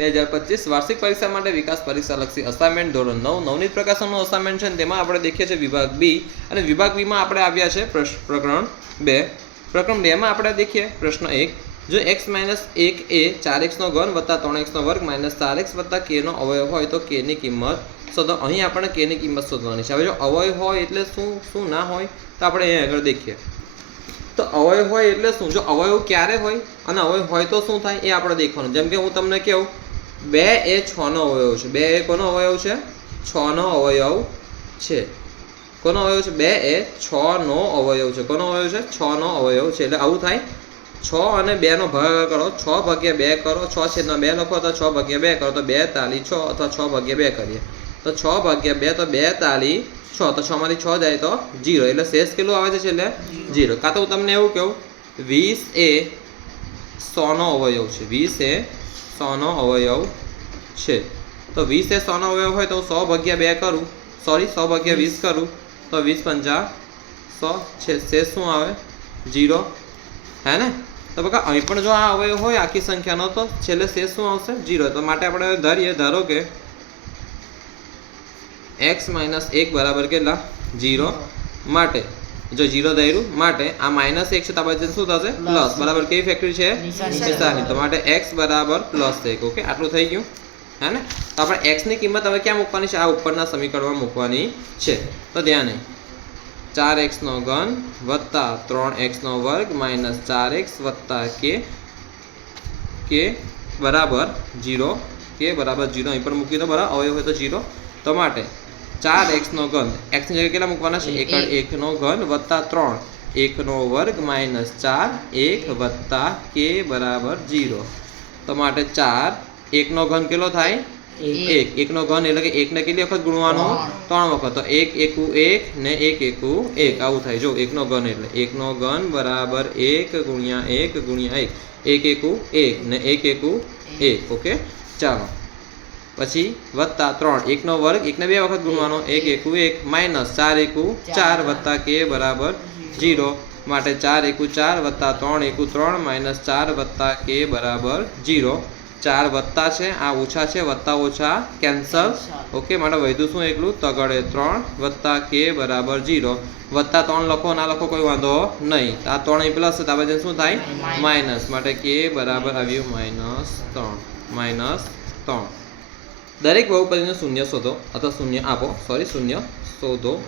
બે હજાર પચીસ વાર્ષિક પરીક્ષા માટે વિકાસ પરીક્ષા લક્ષી અસાઇનમેન્ટ ધોરણ નવ, નવનીત પ્રકાશનનું અસાઇનમેન્ટ છે તેમાં આપણે દેખીએ છીએ વિભાગ બી અને વિભાગ બીમાં આપણે આવ્યા છે પ્રકરણ બે. પ્રકરણ બેમાં આપણે દેખીએ પ્રશ્ન એક, જો એક્સ માઇનસ એક એ ચાર એક્સનો ઘન વત્તા ત્રણ એક્સનો વર્ગ માઇનસ ચાર એક્સ વત્તા કેનો અવયવ હોય તો કેની કિંમત શોધો. અહીં આપણે કેની કિંમત શોધવાની છે. હવે જો અવયવ હોય એટલે શું શું ના હોય તો આપણે અહીં આગળ દેખીએ. તો અવયવ હોય એટલે શું? જો અવયવ ક્યારે હોય અને અવયવ હોય તો શું થાય એ આપણે દેખવાનું. જેમ કે હું તમને કહું બે એ છનો અવયવ છે. બે એ કોનો અવયવ છે? છનો અવયવ છે. કોનો અવયવ છે? બે એ છનો અવયવ છે. કોનો અવયવ છે? છનો અવયવ છે. એટલે આવું થાય. છ અને બે નો ભાગાકાર કરો. છ ભાગ્યા બે કરો. છ છેદમાં બે લખો અથવા છ ભાગ્યા બે કરો. તો બે તાલી છ અથવા છ ભાગ્યા બે કરીએ. તો છ ભાગ્યા બે તો બે તાલી છ. તો છ માંથી છ જાય તો જીરો. એટલે શેષ કેટલું આવે છે એટલે જીરો. કાં તો હું તમને એવું કહું. વીસ એ સોનો અવયવ છે. વીસ એ સોનો અવયવ છે. તો વીસ એ સોનો અવયવ હોય તો સો ભાગ્યા બે કરું. સોરી સો ભાગ્યા વીસ કરું. તો વીસ પંચા સો છે. સે શું આવે? જીરો હે ને? તો બકા અહીં પણ જો આ અવયવ હોય આખી સંખ્યાનો તો છેલ્લે સે શું આવશે? જીરો તો માટે આપણે ધારીએ ધારો કે એક્સ માઇનસ એક બરાબર કેટલા? જીરો માટે જો જીરો દર્યું માટે આ માઇનસ એક છે તો આપણે શું થશે? પ્લસ બરાબર કેવી ફેક્ટરી છે? નિશાની. તો માટે એક્સ બરાબર પ્લસ એક ઓકે? આટલું થઈ ગયું. હે ને? તો આપણે એક્સની કિંમત હવે ક્યાં મૂકવાની છે? આ ઉપરના સમીકરણમાં મૂકવાની છે. તો ધ્યાન નહીં ચાર એક્સનો ઘન વત્તા ત્રણ એક્સનો વર્ગ માઇનસ ચાર એક્સ વત્તા કે કે બરાબર જીરો કે બરાબર જીરો અહીં પણ મૂકી દો બરાબર અવયવ હોય તો જીરો તો માટે ચાર એક્સનો ઘન. એક્સની જગ્યાએ કેટલા મૂકવાના છે? એક. એકનો ઘન વત્તા ત્રણ. એકનો વર્ગ માઇનસ ચાર. એક વત્તા કે બરાબર જીરો તો માટે ચાર. એકનો ઘન કેટલો થાય? એક. એકનો ઘન એટલે કે એકને કેટલી વખત ગુણવાનો? ત્રણ. વખત. તો એક એકુ એક ને એક એકુ એક. આવું થાય. જો એકનો ઘન એટલે એકનો ઘન બરાબર એક ગુણ્યા એક ગુણ્યા એક. એક એકુ એક ને એક એકુ. એક. ઓકે? ચાલો. પછી વત્તા ત્રણ. એકનો વર્ગ એકને બે વખત ગુણવાનો. એક એકું એક માઇનસ ચાર એકુ ચાર વત્તા કે બરાબર જીરો માટે ચાર એકુ ચાર વત્તા ત્રણ એકુ ત્રણ માઇનસ ચાર વત્તા કે બરાબર જીરો ચાર વત્તા છે આ ઓછા છે વત્તા ઓછા કેન્સલ. ઓકે માટે વધ્યું શું એકલું? તગડે ત્રણ વત્તા કે બરાબર જીરો વત્તા ત્રણ લખો ના લખો કોઈ વાંધો નહીં. આ ત્રણ અહીં પ્લસ આ બાજુ શું થાય? માઇનસ. માટે કે બરાબર આવ્યું માઇનસ ત્રણ. માઇનસ ત્રણ. દરેક બહુપદીનું શૂન્ય શોધો અથવા શૂન્ય આપો. સોરી શૂન્ય શોધો.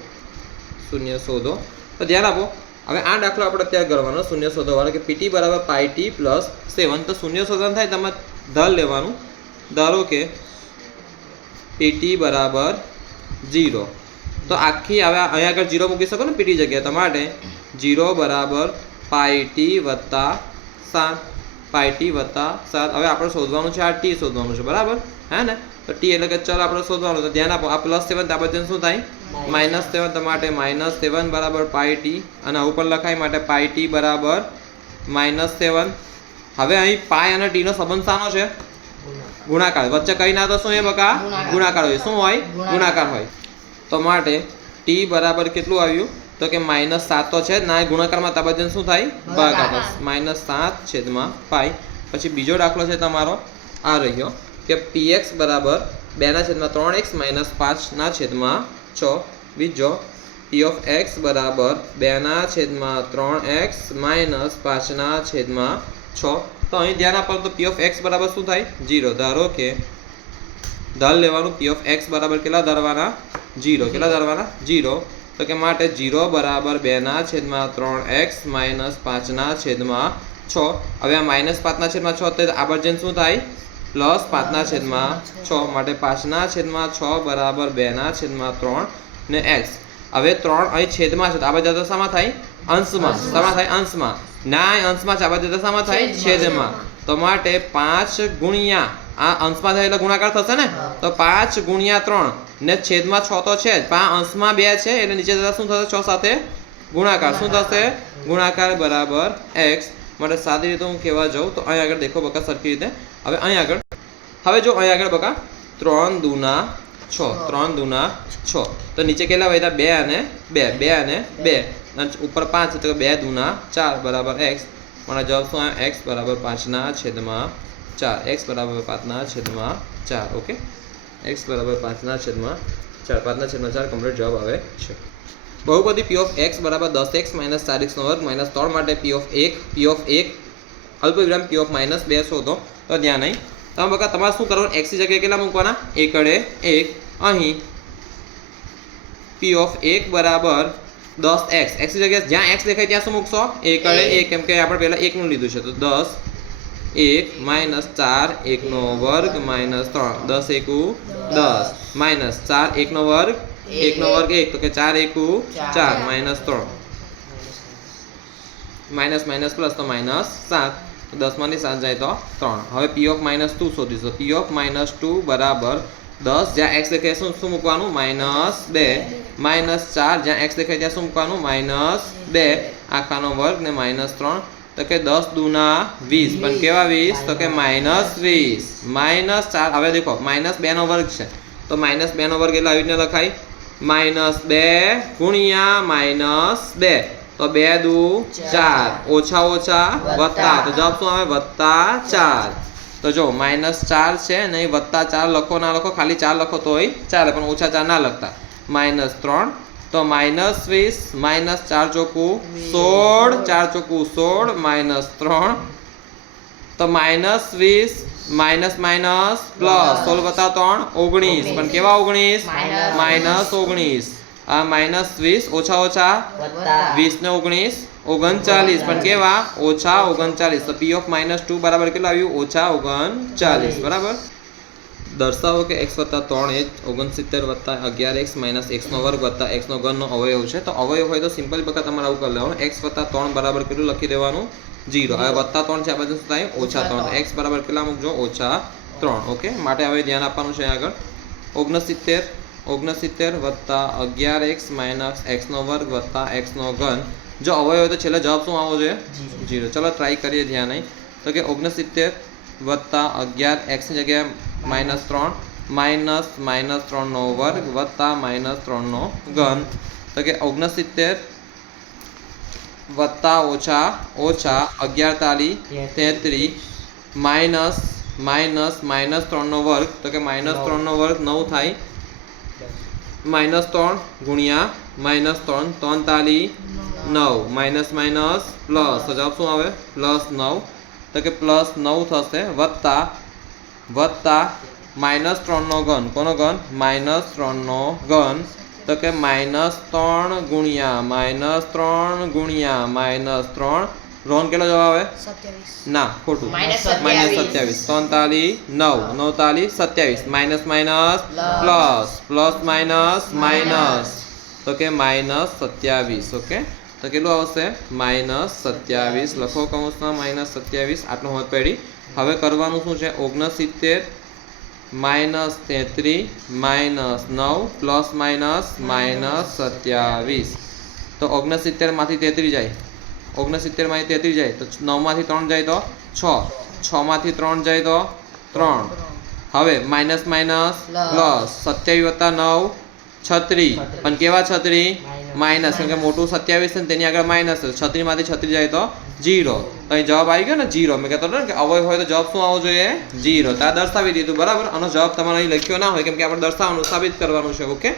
શૂન્ય શોધો. તો ધ્યાન આપો. હવે આ દાખલો આપણે અત્યારે કરવાનો. શૂન્ય શોધો વાળો કે પીટી બરાબર પાઈ ટી પ્લસ સેવન તો શૂન્ય શોધવાનું થાય તમારે ધલ લેવાનું. ધારો કે પીટી બરાબર જીરો તો આખી હવે અહીંયા આગળ જીરો મૂકી શકો ને પીટી જગ્યાએ. તો માટે જીરો બરાબર પાઈ ટી વત્તા સાત. પાઈ ટી વત્તા સાત. હવે આપણે શોધવાનું છે આ ટી શોધવાનું છે. બરાબર? હે ને? તો ટી એટલે કે ચલ આપણે શોધવાનું. તો ધ્યાન આપો આ પ્લસ સેવન તો આ શું થાય? માઇનસ સેવન તો માટે માઇનસ સેવન બરાબર પાઈ ટી અને ઉપર લખાય માટે પાઈ ટી બરાબર માઇનસ સેવન હવે અહીં પાય અને ટીનો સંબંધ શાનો છે? ગુણાકાર. વચ્ચે કઈ ના તો શું એ બકા? ગુણાકાર. હોય. શું હોય? ગુણાકાર. હોય. તો માટે ટી બરાબર કેટલું આવ્યું? તો કે માઇનસ સાત તો છે ના ગુણાકારમાં તાબાજન શું થાય? ભાગાકાર. ભાગાકાર. માઇનસ સાત છેદમાં પાઈ પછી બીજો દાખલો છે તમારો. આ રહ્યો. કે પીએક્સ બરાબર બેના છેદમાં ત્રણ એક્સ માઇનસ પાંચના છેદમાં છ. બીજો પી ઓફ એક્સ બરાબર બેના છેદમાં ત્રણ એક્સ માઇનસ પાંચના છેદમાં છ. તો અહીં ધ્યાન આપો તો પી ઓફ એક્સ બરાબર શું થાય? જીરો ધારો કે ધાર લેવાનું પી ઓફ એક્સ બરાબર કેટલા ધરવાના? જીરો કેટલા ધરવાના? જીરો તો કે માટે જીરો બરાબર બેના છેદમાં ત્રણ એક્સ માઇનસ પાંચના છેદમાં છ. હવે આ માઇનસ પાંચના છેદમાં છ, તો આ બાજુ શું થાય? પ્લસ પાંચના છેદમાં છ માટે પાંચના છેદમાં છ બરાબર બેના છેદમાં ત્રણ ને એક્સ હવે ત્રણ અહીં છેદમાં છે તો આ બાજુ તો શામાં થાય? અંશમાં. શામાં થાય અંશમાં. ના અહીં અંશમાં છે. આ બાજુ તો શામાં થાય? છેદમાં. તો માટે પાંચ ગુણ્યા આ અંશમાં થાય એટલે ગુણાકાર થશે ને? તો પાંચ ગુણ્યા ત્રણ ને છેદમાં છ તો છે જ. પાંચ અંશમાં બે છે એટલે નીચે જતા શું થશે? છ સાથે ગુણાકાર. શું થશે? ગુણાકાર બરાબર એક્સ માટે સાદી રીતે હું કહેવા જાઉં તો અહીં આગળ દેખો બકા સરખી રીતે. હવે અહીં આગળ હવે જો અહીં આગળ બકા, ત્રણ દુના છ, ત્રણ દુના છ. તો નીચે કેટલા વધ્યા? બે અને બે બે અને બે. ઉપર પાંચ, તો બે દૂના ચાર બરાબર એક્સ. પણ જવાબ શું આ એક્સ બરાબર પાંચના છેદમાં ચાર. એક્સ બરાબર પાંચના છેદમાં ચાર, ઓકે? એક્સ બરાબર પાંચના છેદમાં ચાર. પાંચના છેદમાં ચાર કમ્પ્લીટ જવાબ આવે છે. બહુપદી પી ઓફ એક્સ બરાબર દસ એક્સ માઇનસ ચાર એક્સનો વર્ગ માઇનસ ત્રણ માટે પી ઓફ એક પી ઓફ એક અલ્પવિરામ પી ઓફ માઇનસ બે શોધો. તો ધ્યાન નહીં. તમે બકા તમારે શું કરવાનું? એક્સની જગ્યાએ કેટલા મૂકવાના? એકડે એક. અહીં પી ઓફ એક બરાબર દસ એક્સ એક્સની જગ્યાએ જ્યાં એક્સ દેખાય ત્યાં શું મૂકશો? એકડે એક. કેમ કે આપણે પહેલાં એકનું લીધું છે. તો દસ એક માઇનસ ચાર એકનો વર્ગ માઇનસ ત્રણ. દસ એકુ દસ. માઇનસ ચાર એકનો વર્ગ એકનો વર્ગ એક. તો કે ચાર એકુ ચાર. માઇનસ ત્રણ. માઇનસ માઇનસ પ્લસ તો માઇનસ સાત. તો દસમાંથી સાત જાય તો ત્રણ. હવે પી ઓફ માઇનસ ટુ શોધીશું. પી ઓફ માઇનસ ટુ બરાબર દસ. જ્યાં એક્સ દેખાય શું શું મૂકવાનું? માઇનસ બે. માઇનસ ચાર. જ્યાં એક્સ દેખાય ત્યાં શું મૂકવાનું? માઇનસ બે. આખાનો વર્ગ ને માઇનસ ત્રણ. તો કે દસ દુના વીસ. પણ કેવા વીસ? તો કે માઇનસ વીસ. માઇનસ ચાર. હવે દેખો માઇનસ બેનો વર્ગ છે. તો માઇનસ બેનો વર્ગ એટલે આવી રીતે લખાય. માઇનસ બે ગુણ્યા માઇનસ બે. તો બે દુ ચાર. ઓછા ઓછા વત્તા. તો જવાબ શું આવે? વત્તા ચાર. તો જો માઇનસ ચાર છે ને વત્તા ચાર લખો ના લખો ખાલી ચાર લખો તોય ચાલે પણ ઓછા ચાર ના લખતા. માઇનસ ત્રણ. તો માઇનસ વીસ માઇનસ ચાર ચોખ્ખું સોળ ચાર ચોખ્ખું સોળ માઇનસ ત્રણ. તો માઇનસ વીસ માઇનસ માઇનસ પ્લસ. સોળ વત્તા ત્રણ ઓગણીસ. પણ કેવા ઓગણીસ? માઇનસ ઓગણીસ. આ માઇનસ વીસ ઓછા ઓછા વીસ ને ઓગણીસ ઓગણચાલીસ. પણ કેવા? ઓછા ઓગણચાલીસ. તો પી ઓફ માઇનસ ટુ બરાબર કેટલું આવ્યું? ઓછા ઓગણચાલીસ. બરાબર? દર્શાવો કે એક્સ વત્તા ત્રણ એ ઓગણસિત્તેર વત્તા અગિયાર એક્સ માઇનસ એક્સનો વર્ગ વત્તા એક્સનો ઘનનો અવયવ છે. તો અવયવ હોય તો સિમ્પલ વખત તમારે આવું કરી લેવાનું. એક્સ વત્તા ત્રણ બરાબર કેટલું લખી દેવાનું? જીરો હવે વત્તા ત્રણ છે આ બાજુ શું થાય? ઓછા ત્રણ. એક્સ બરાબર કેટલા મૂકજો? ઓછા ત્રણ. ઓકે? માટે હવે ધ્યાન આપવાનું છે આગળ. ઓગણસિત્તેર. ઓગણસિત્તેર વત્તા અગિયાર એક્સ માઇનસ એક્સનો વર્ગ વત્તા એક્સનો ઘન. જો અવયવ હોય તો છેલ્લે જવાબ શું આવવો જોઈએ? જીરો. ચલો ટ્રાય કરીએ ધ્યાન. નહીં તો કે ઓગણસિત્તેર વત્તા અગિયાર એક્સની જગ્યાએ માઇનસ ત્રણ માઇનસ માઇનસ ત્રણનો વર્ગ વત્તા માઇનસ ત્રણનો ઘન. તો કે ઓગણસિત્તેર વત્તા ઓછા ઓછા અગિયાર તાલી તેત્રીસ માઇનસ માઇનસ માઇનસ ત્રણનો વર્ગ. તો કે માઇનસ ત્રણનો વર્ગ નવ થાય. માઇનસ ત્રણ ગુણ્યા માઇનસ ત્રણ ત્રણ તાલી નવ. Minus minus plus. જવાબ શું આવે? પ્લસ નવ. તો કે પ્લસ નવ થશે વત્તા વત્તા માઇનસ ત્રણનો ઘન. કોનો ઘન? માઇનસ ત્રણનો ઘન. તો કે માઇનસ ત્રણ ગુણ્યા, માઇનસ ત્રણ ગુણ્યા, માઇનસ ત્રણ રોન કેટલો જવાબ આવે? ના ખોટું. માઇનસ સત્યાવીસ. ત્રણ નવ. નવતાલીસ સત્યાવીસ. Minus minus plus. Plus. Minus minus. તો કે માઇનસ સત્યાવીસ ઓકે? તો કેટલું આવશે? માઇનસ સત્યાવીસ. લખો કૌંસમાં માઇનસ સત્યાવીસ. આટલું હોત પેઢી. હવે કરવાનું શું છે? ઓગણસિત્તેર માઇનસ તેત્રીસ માઇનસ નવ પ્લસ માઇનસ માઇનસ સત્યાવીસ. તો ઓગણસિત્તેરમાંથી તેત્રીસ જાય. ઓગણસિત્તેરમાંથી તેત્રીસ જાય તો નવમાંથી ત્રણ જાય તો છ. છમાંથી ત્રણ જાય તો ત્રણ. હવે માઇનસ માઇનસ પ્લસ. સત્યાવીસ વત્તા નવ છત્રીસ. પણ કેવા છત્રી? માઇનસ. કેમ કે મોટું સત્યાવીસ છે ને તેની આગળ માઇનસ છે. છત્રીમાંથી છત્રી જાય તો જીરો તો અહીં જવાબ આવી ગયો ને જીરો મેં કહેતો ને કે અવય હોય તો જવાબ શું આવવો જોઈએ? જીરો તો આ દર્શાવી દીધું. બરાબર? આનો જવાબ તમારે અહીં લખ્યો ના હોય કેમ કે આપણે દર્શાવવાનું સાબિત કરવાનું છે. ઓકે?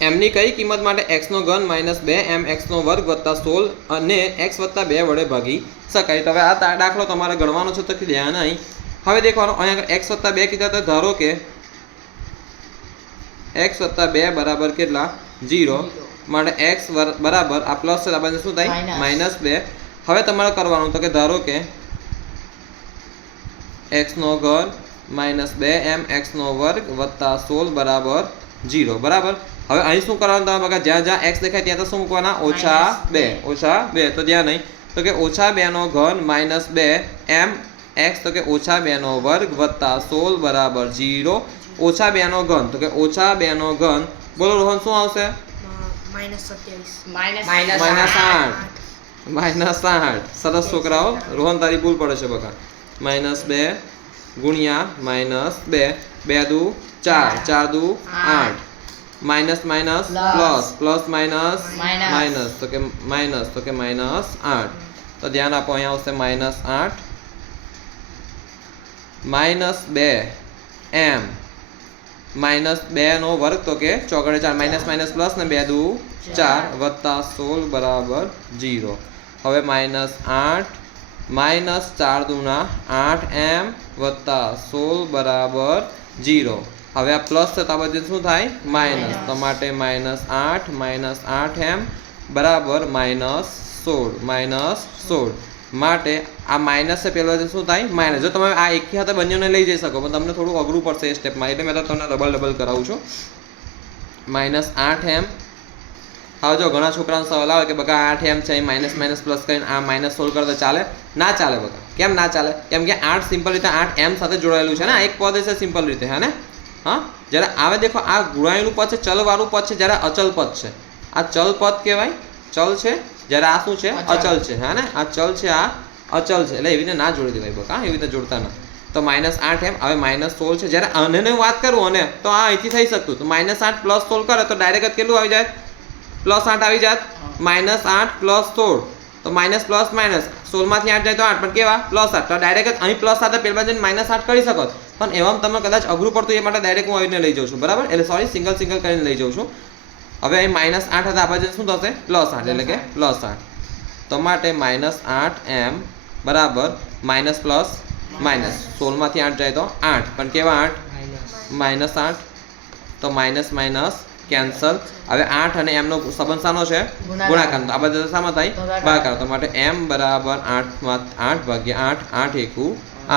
એમની કઈ કિંમત માટે એક્સનો ઘન માઇનસ બે એમ એક્સનો વર્ગ વત્તા સોળ અને એક્સ વત્તા બે વડે ભાગી શકાય. તો હવે આ દાખલો તમારે ગણવાનો છે તો કે ધ્યાન અહીં હવે દેખવાનું અહીંયા એક્સ વત્તા બે કીધા તો ધારો કે એક્સ વત્તા બે બરાબર કેટલા? જીરો માટે એક્સ બરાબર આ પ્લસ છે આપણને શું થાય? માઇનસ બે. હવે તમારે કરવાનું તો કે ધારો કે એક્સનો ઘન માઇનસ બે એમ એક્સનો વર્ગ વત્તા સોળ બરાબર જીરો બરાબર? હવે અહીં શું કરવાનું તમે બગા જ્યાં જ્યાં એક્સ દેખાય ત્યાં તો શું મૂકવાના? ઓછા બે. ઓછા બે. તો ત્યાં નહીં. તો કે ઓછા બેનો ઘન માઇનસ બે એમ એક્સ તો કે ઓછા બેનો વર્ગ વત્તા સોળ બરાબર જીરો ઓછા બેનો ઘન. તો કે ઓછા બેનો ઘન. બોલો રોહન શું આવશે? માઇનસ સત્યાવીસ. માઇનસ માઇનસ આઠ. માઇનસ આઠ. સરસ છોકરાઓ રોહન તારી ભૂલ પડે છે બકા માઇનસ બે ગુણ્યા માઇનસ બે. બે દુ ચાર. ચાર દુ આઠ. Minus minus plus plus minus minus તો કે માઇનસ તો કે માઇનસ આઠ. તો ધ્યાન આપો અહીંયા આવશે માઇનસ આઠ. માઇનસ બે. એમ માઇનસ બેનો વર્ગ તો કે ચોગડે ચાર. માઇનસ માઇનસ પ્લસ ને બે દુ ચાર. વત્તા સોળ બરાબર જીરો. હવે માઇનસ આઠ. માઇનસ ચાર દુના આઠ એમ વત્તા સોળ બરાબર જીરો. હવે આ પ્લસ છે તો આ શું થાય? માઇનસ તો માટે માઇનસ આઠ માઇનસ આઠ એમ બરાબર માઇનસ સોળ માઇનસ સોળ. માટે આ માઇનસ છે પેલા બાજુ શું થાય? માઇનસ જો તમે આ એકી સાથે બંનેને લઈ જઈ શકો પણ તમને થોડું અઘરું પડશે એ સ્ટેપમાં એટલે મેં તો તમને ડબલ ડબલ કરાવું છું. માઇનસ આઠ એમ. હવે જો ઘણા છોકરાનો સવાલ આવે કે બકા આઠ એમ છે માઇનસ માઇનસ પ્લસ કરીને આ માઇનસ સોલ્વ કરતા ચાલે? ના ચાલે બકા. કેમ ના ચાલે? કેમ કે આઠ સિમ્પલ રીતે આઠ એમ સાથે જોડાયેલું છે ને? આ એક પદ છે સિમ્પલ રીતે હા ને? હા? જ્યારે આવે દેખો આ ગુણાયેલું પદ છે ચલવાળું પદ છે જ્યારે અચલ પદ છે. આ ચલ પદ કહેવાય. ચલ છે જ્યારે આ શું છે? અચલ. છે હા ને? આ ચલ છે આ અચલ છે. એટલે એવી રીતે ના જોડી દેવાય બકા એવી રીતે જોડતા ના. તો માઇનસ આઠ એમ હવે માઇનસ સોળ છે. જ્યારે આને ને વાત કરું અને તો આ અહીંથી થઈ શકતું. તો માઇનસ આઠ પ્લસ સોળ કરે તો ડાયરેક્ટ કેટલું આવી જાય? પ્લસ આઠ આવી જાત. માઇનસ આઠ પ્લસ સોળ. તો માઇનસ પ્લસ માઇનસ સોળમાંથી આઠ જાય તો આઠ પણ કેવા? પ્લસ આઠ. તો ડાયરેક્ટ અહીં પ્લસ સાથે પહેલાં જઈને માઇનસ આઠ કરી શકો પણ એવામાં તમે કદાચ અઘરું પડતું એ માટે ડાયરેક્ટ હું આવીને લઈ જાઉં છું. બરાબર? એટલે સોરી સિંગલ સિંગલ કરીને લઈ જાઉં છું. હવે અહીં માઇનસ આઠ હતા આપણે શું થશે? પ્લસ આઠ. એટલે કે પ્લસ આઠ. તો માટે માઇનસ આઠ એમ બરાબર માઇનસ પ્લસ માઇનસ સોળમાંથી આઠ જાય તો આઠ. પણ કેવા આઠ? માઇનસ આઠ. તો માઇનસ માઇનસ કેન્સલ. હવે આઠ અને એમનો સંબંધ શાનો છે? ગુણાકાર. ગુણાકાર આ બધા શામાં થાય? ભાગાકાર. ભાગાકાર. તો માટે એમ બરાબર આઠમાં આઠ ભાગ્યા આઠ આઠ એકુ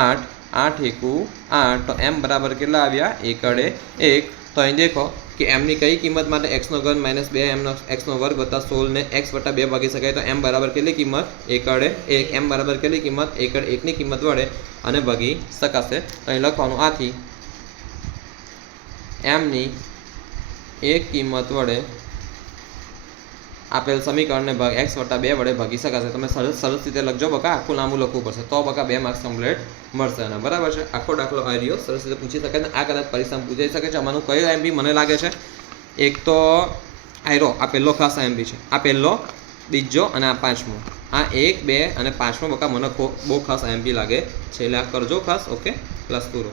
આઠ આઠ એકુ આઠ. તો એમ બરાબર કેટલા આવ્યા? એકડે એક. તો અહીં દેખો કે એમની કઈ કિંમત માટે એક્સનો ઘન માઇનસ બે એમનો એક્સનો વર્ગ વત્તા સોળને એક્સ વત્તા બે ભાગી શકાય તો એમ બરાબર કેટલી કિંમત? એકડે એક. એમ બરાબર કેટલી કિંમત? એકડ એકની કિંમત વડે અને ભાગી શકાશે. તો અહીં લખવાનું આથી. એમની એક કિંમત વડે આપેલ સમીકરણને ભાગ એક્સ વત્તા બે વડે ભાગી શકાશે. તમે સરસ સરસ રીતે લખજો બકા. આખું લાંબુ લખવું પડશે. તો બકા બે માર્ક્સ કમ્પ્લેટ મળશે અને બરાબર છે? આખો દાખલો આ રહ્યો. સરસ રીતે પૂછી શકે ને આ કદાચ પરીક્ષામાં પૂછાઈ શકે છે. આમાંનું કયો એમબી મને લાગે છે? એક તો આયરો આ પહેલો ખાસ એમબી છે. આ પહેલો, બીજો અને આ પાંચમો. આ એક, બે અને પાંચમો બકા મને બહુ ખાસ એમબી લાગે છે. એટલે આ કરજો ખાસ, ઓકે? પ્લસ પૂરો.